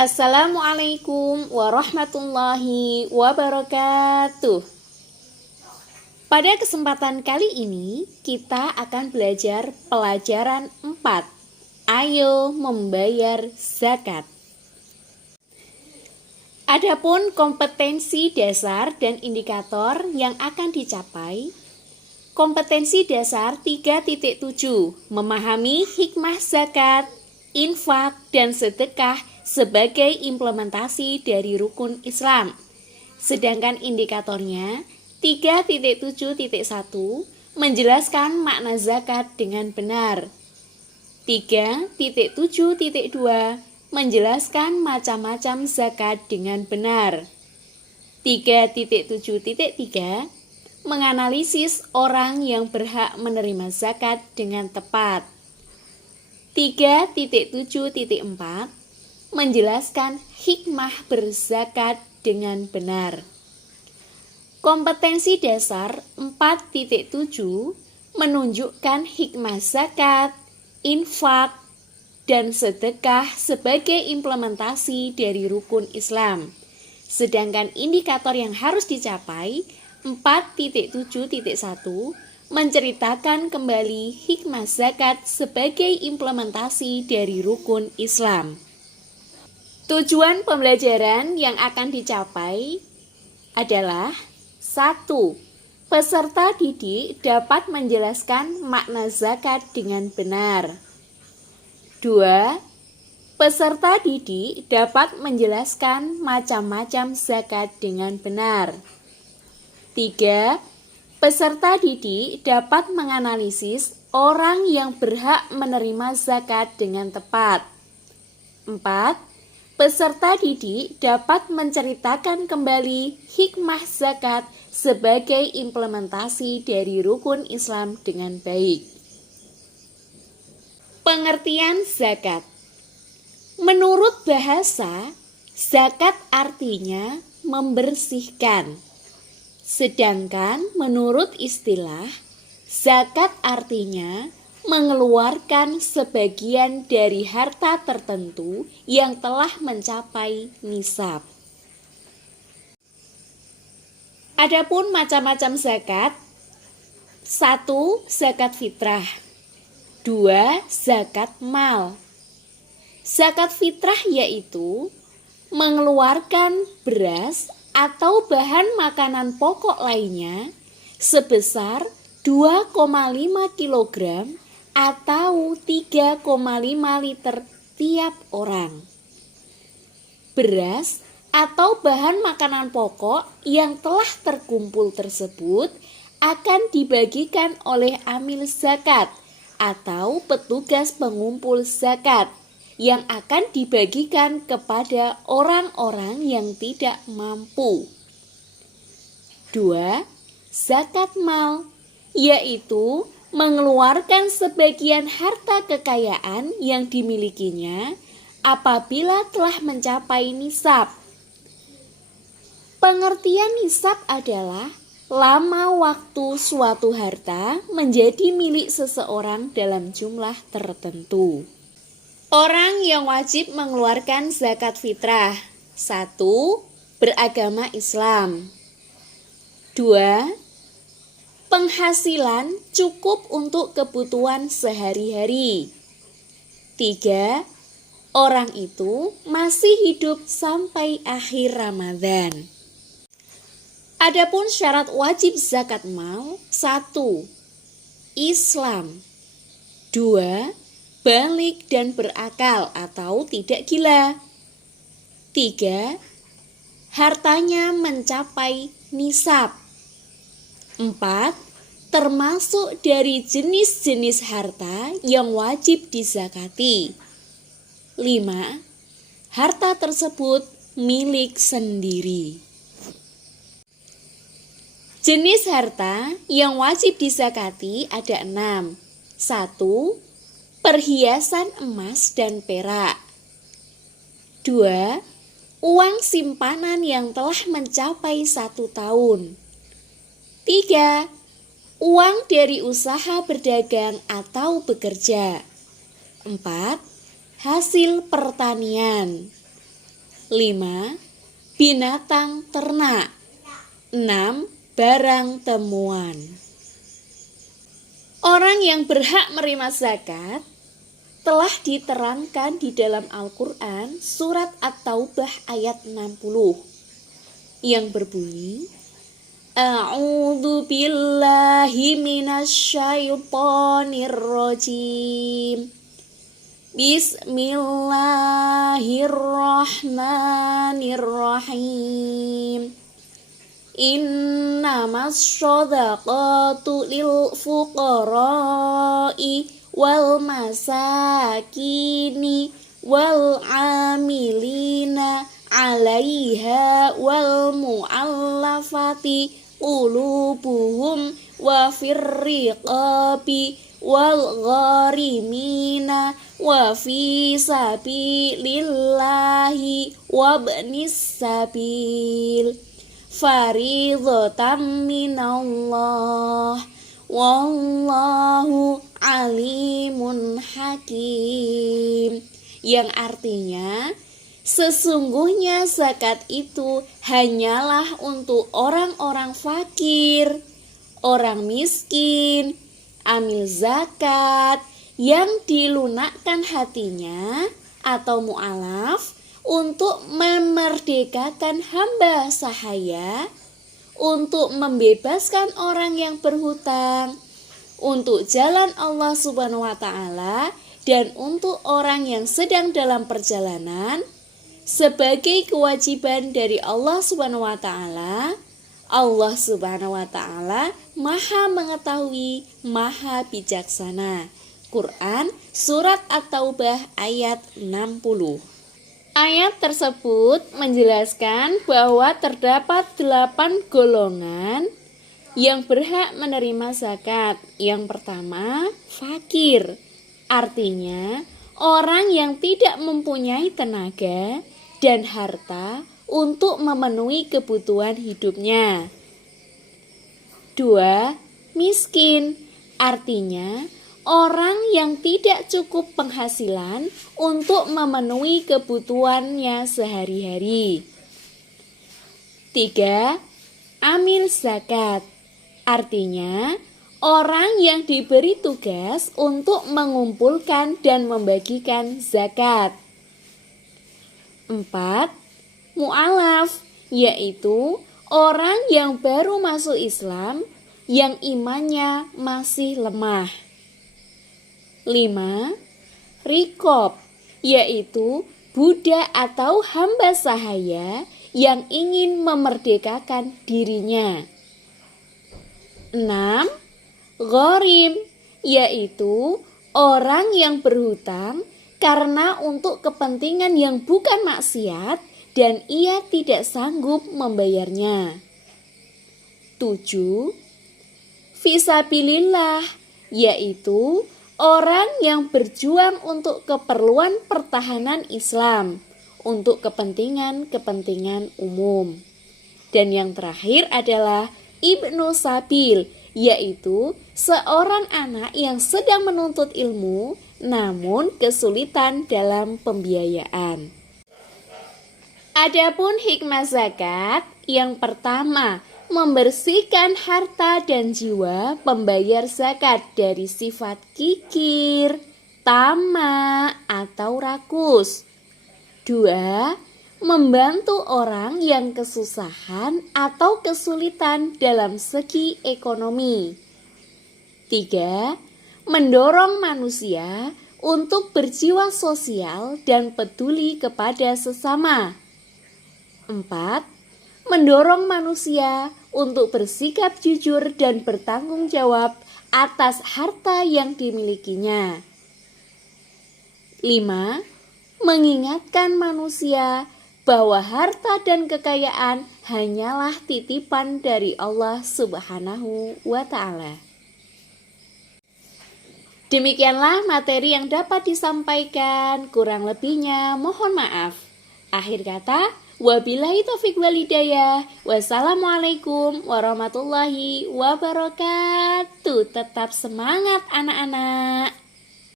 Assalamualaikum warahmatullahi wabarakatuh. Pada kesempatan kali ini, kita akan belajar pelajaran 4. Ayo membayar zakat. Adapun kompetensi dasar dan indikator yang akan dicapai. Kompetensi dasar 3.7, memahami hikmah zakat, infak, dan sedekah sebagai implementasi dari rukun Islam. Sedangkan indikatornya 3.7.1 menjelaskan makna zakat dengan benar. 3.7.2 menjelaskan macam-macam zakat dengan benar. 3.7.3 menganalisis orang yang berhak menerima zakat dengan tepat. 3.7.4 menjelaskan hikmah berzakat dengan benar. Kompetensi dasar 4.7 menunjukkan hikmah zakat, infak, dan sedekah sebagai implementasi dari rukun Islam. Sedangkan indikator yang harus dicapai 4.7.1 menceritakan kembali hikmah zakat sebagai implementasi dari rukun Islam. Tujuan pembelajaran yang akan dicapai adalah 1. Peserta didik dapat menjelaskan makna zakat dengan benar. 2. Peserta didik dapat menjelaskan macam-macam zakat dengan benar. 3. Peserta didik dapat menganalisis orang yang berhak menerima zakat dengan tepat. 4. Peserta didik dapat menceritakan kembali hikmah zakat sebagai implementasi dari rukun Islam dengan baik. Pengertian zakat. Menurut bahasa, zakat artinya membersihkan. Sedangkan menurut istilah, zakat artinya mengeluarkan sebagian dari harta tertentu yang telah mencapai nisab. Adapun macam-macam zakat. 1. Zakat fitrah. 2. Zakat mal. Zakat fitrah yaitu mengeluarkan beras atau bahan makanan pokok lainnya sebesar 2,5 kg atau 3,5 liter tiap orang. Beras atau bahan makanan pokok yang telah terkumpul tersebut akan dibagikan oleh amil zakat atau petugas pengumpul zakat yang akan dibagikan kepada orang-orang yang tidak mampu. 2. Zakat mal, yaitu mengeluarkan sebagian harta kekayaan yang dimilikinya apabila telah mencapai nisab. Pengertian nisab adalah lama waktu suatu harta menjadi milik seseorang dalam jumlah tertentu. Orang yang wajib mengeluarkan zakat fitrah. 1. Beragama Islam. 2. Penghasilan cukup untuk kebutuhan sehari-hari. 3. Orang itu masih hidup sampai akhir Ramadan. Adapun syarat wajib zakat mal. 1. Islam. 2. Balik dan berakal atau tidak gila. 3. Hartanya mencapai nisab. 4. Termasuk dari jenis-jenis harta yang wajib dizakati. 5. Harta tersebut milik sendiri. Jenis harta yang wajib dizakati ada 6. 1. Perhiasan emas dan perak. 2. Uang simpanan yang telah mencapai 1 tahun. 3. Uang dari usaha berdagang atau bekerja. 4. Hasil pertanian. 5. Binatang ternak. 6. Barang temuan. Orang yang berhak menerima zakat telah diterangkan di dalam Al-Quran surat At-Taubah ayat 60 yang berbunyi, A'udzu billahi minasyaitonir rajim. Bismillahirrahmanirrahim. Innamas shadaqatu lil fuqara'i wal masakini wal amilina 'alaiha wal mu'allafati qulubuhum wa firriqabi wal gharimina wa fi sabilillahi wabnis sabil faridatan minallah wallahu alimun hakim, yang artinya sesungguhnya zakat itu hanyalah untuk orang-orang fakir, orang miskin, amil zakat yang dilunakkan hatinya atau mu'alaf untuk memerdekakan hamba sahaya, untuk membebaskan orang yang berhutang, untuk jalan Allah Subhanahu wa Ta'ala, dan untuk orang yang sedang dalam perjalanan, sebagai kewajiban dari Allah Subhanahu wa Ta'ala. Allah Subhanahu wa Ta'ala Maha mengetahui, Maha bijaksana. Quran surat At-Taubah ayat 60. Ayat tersebut menjelaskan bahwa terdapat 8 golongan yang berhak menerima zakat. Yang pertama, fakir. Artinya, orang yang tidak mempunyai tenaga dan harta untuk memenuhi kebutuhan hidupnya. 2. Miskin. Artinya, orang yang tidak cukup penghasilan untuk memenuhi kebutuhannya sehari-hari. 3. Amil zakat. Artinya, orang yang diberi tugas untuk mengumpulkan dan membagikan zakat. 4. Mu'alaf, yaitu orang yang baru masuk Islam yang imannya masih lemah. 5. Rikob, yaitu budak atau hamba sahaya yang ingin memerdekakan dirinya. 6. Gharim, yaitu orang yang berhutang karena untuk kepentingan yang bukan maksiat dan ia tidak sanggup membayarnya. 7. Fisabilillah, yaitu orang yang berjuang untuk keperluan pertahanan Islam, untuk kepentingan-kepentingan umum. Dan yang terakhir adalah Ibnu Sabil, yaitu seorang anak yang sedang menuntut ilmu namun kesulitan dalam pembiayaan. Adapun hikmah zakat, yang pertama, membersihkan harta dan jiwa pembayar zakat dari sifat kikir, tamak, atau rakus. 2. Membantu orang yang kesusahan atau kesulitan dalam segi ekonomi. 3. Mendorong manusia untuk berjiwa sosial dan peduli kepada sesama. 4. Mendorong manusia untuk bersikap jujur dan bertanggung jawab atas harta yang dimilikinya. 5. Mengingatkan manusia bahwa harta dan kekayaan hanyalah titipan dari Allah Subhanahu wa Ta'ala. Demikianlah materi yang dapat disampaikan, kurang lebihnya mohon maaf. Akhir kata, wabillahi taufiq wal hidayah. Wassalamualaikum warahmatullahi wabarakatuh. Tetap semangat anak-anak.